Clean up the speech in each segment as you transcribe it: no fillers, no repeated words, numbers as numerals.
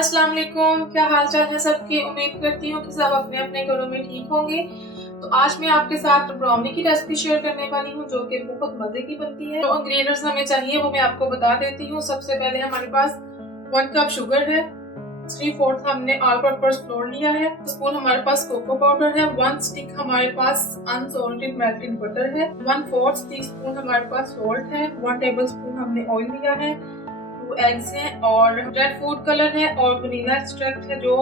अस्सलाम वालेकुम, क्या हाल चाल है सबके। उम्मीद करती हूँ कि सब अपने अपने घरों में ठीक होंगे। तो आज मैं आपके साथ ब्राउनी की रेसिपी शेयर करने वाली हूँ जो कि बहुत मजे की बनती है। तो इंग्रेडिएंट्स हमें चाहिए वो मैं आपको बता देती हूँ। सबसे पहले हमारे पास 1 कप शुगर है, 3/4 हमने ऑल पर्पस फ्लोर लिया है, स्पून हमारे पास कोको पाउडर है, 1 स्टिक हमारे पास अनसॉल्टेड मेल्टेड बटर है, 1/4 टीस्पून हमारे पास सॉल्ट है, 1 टेबल स्पून हमने ऑयल लिया है, 2 एग्स हैं और रेड फूड कलर है और वनीला एक्सट्रैक्ट है जो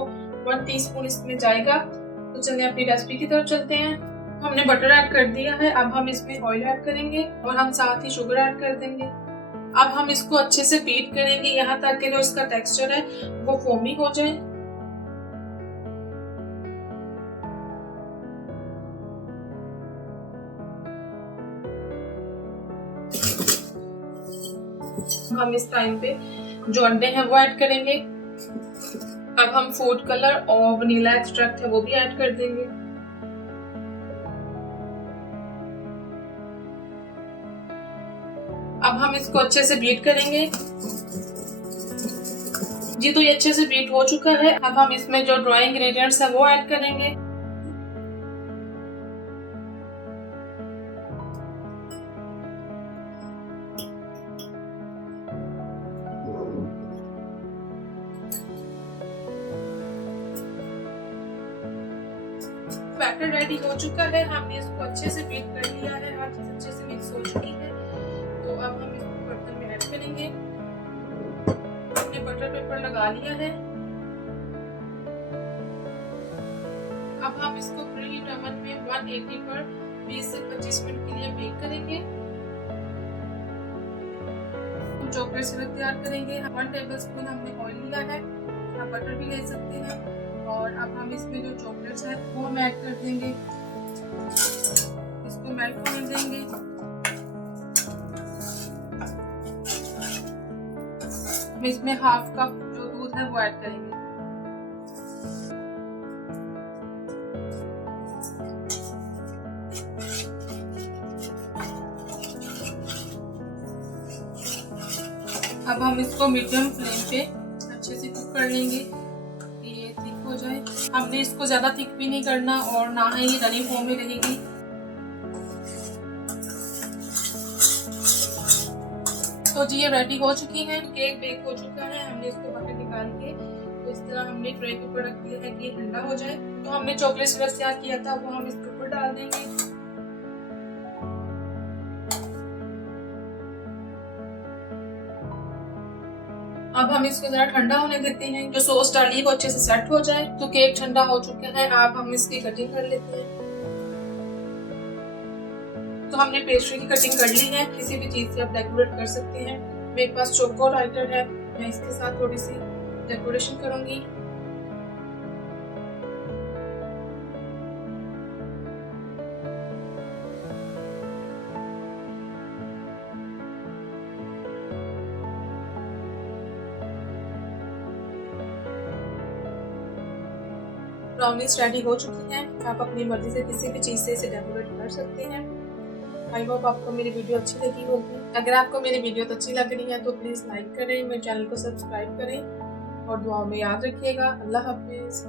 1 टीस्पून इसमें जाएगा। तो चलिए अपनी रेसिपी की तरफ चलते हैं। हमने बटर ऐड कर दिया है, अब हम इसमें ऑयल ऐड करेंगे और हम साथ ही शुगर ऐड कर देंगे। अब हम इसको अच्छे से बीट करेंगे यहाँ तक कि जो इसका टेक्सचर है वो फोमी हो जाए। हम इस टाइम पे जो अंडे हैं वो ऐड करेंगे। अब हम फूड कलर और वनीला एक्सट्रैक्ट है वो भी ऐड कर देंगे। अब हम इसको अच्छे से बीट करेंगे। जी तो ये अच्छे से बीट हो चुका है। अब हम इसमें जो ड्राई इंग्रेडिएंट्स है वो ऐड करेंगे। बैटर रेडी हो चुका है, हमने इसको अच्छे से बीट कर लिया है, हर चीज अच्छे से मिक्स हो चुकी है। तो अब हम इसको बर्तन में ऐड करेंगे। हमने बटर पेपर लगा लिया है। अब हम इसको प्रीहीट ओवन में 180 पर 20 से 25 मिनट के लिए बेक करेंगे। हम चॉकलेट सिरप तैयार करेंगे। 1 टेबलस्पून हमने ऑयल लिया है, आप बटर भी ले सकते हैं। और अब हम इसमें जो चॉकलेट्स है वो हम ऐड कर देंगे, इसको मेल्ट होने देंगे। हम इसमें 1/2 कप जो दूध है वो ऐड करेंगे। अब हम इसको मीडियम फ्लेम पे अच्छे से कुक कर लेंगे, ये थिक हो जाए। हमने इसको ज्यादा थिक भी नहीं करना और ना ही ये रनी फॉर्म में रहेगी। तो जी ये रेडी हो चुकी है, केक बेक हो चुका है। हमने इसको बाहर निकाल के तो इस तरह हमने ट्रे के ऊपर रख दिया है कि ये ठंडा हो जाए। तो हमने चॉकलेट सिरप तैयार किया था वो हम इसके ऊपर डाल देंगे। अब हम इसको जरा ठंडा होने देते हैं, जो सॉस डाली है वो अच्छे से सेट हो जाए। तो केक ठंडा हो चुका है, अब हम इसकी कटिंग कर लेते हैं। तो हमने पेस्ट्री की कटिंग कर ली है, किसी भी चीज से आप डेकोरेट कर सकते हैं। मेरे पास चोको राइटर है, मैं इसके साथ थोड़ी सी डेकोरेशन करूंगी। ब्राउनीज रेडी हो चुकी हैं, आप अपनी मर्जी से किसी भी चीज़ से इसे डेकोरेट कर सकते हैं। आई होप आपको मेरी वीडियो अच्छी लगी होगी। अगर आपको मेरी वीडियो अच्छी लग रही है तो प्लीज़ लाइक करें, मेरे चैनल को सब्सक्राइब करें और दुआओं में याद रखिएगा। अल्लाह हाफिज़।